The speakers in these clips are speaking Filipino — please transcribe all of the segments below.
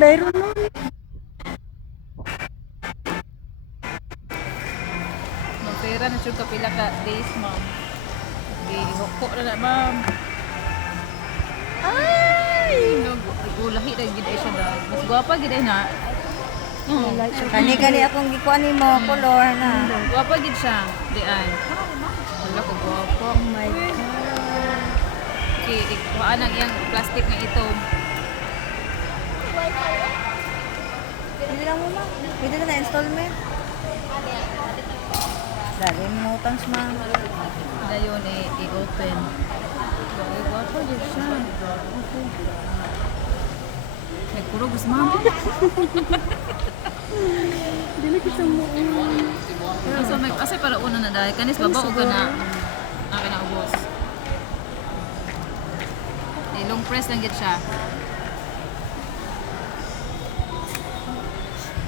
dahil nun. Magpera na siya kapila ka days, ma'am. Gihoko na ma'am. Ay! Ulahi na gid siya dahil. Mas gwapa gid na. Kani akong gikuan nimo color na. Gwapa gid siya. Di ay. Wala ko gwapa. Oh my God. Okay, ikuha na iyang plastic na ito. Pwede lang mo ma. Pwede na installment. Dali mo utang ma. Na yun, i-open. Gwapa gid siya. May kurugos, ma'am. Dili kita mo. Pero so, may kasi para una na dahil. Kanis, babao ka na. Naka na ubos. Long press lang gid siya.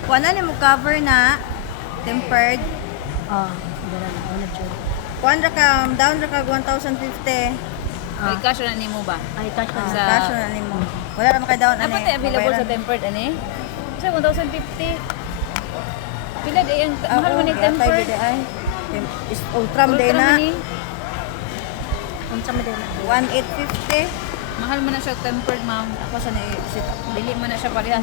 Kuha na ni mo cover na tempered. Dala na. Ano dyan? Kuha ra ka down ra ka 1,050. May cash na nimo ba? Ay, cash na. Sa- Cash na nimo. Wala ra kay down Dapat ay available sa tempered ani? Sa 1,050. Pila di ang mahal man ni tempered. Is ultra mo din na. Unsa mo din? 1,850. Mahal man na siya tempered, ma'am. Ako sa ni sit Dili man na siya parehas.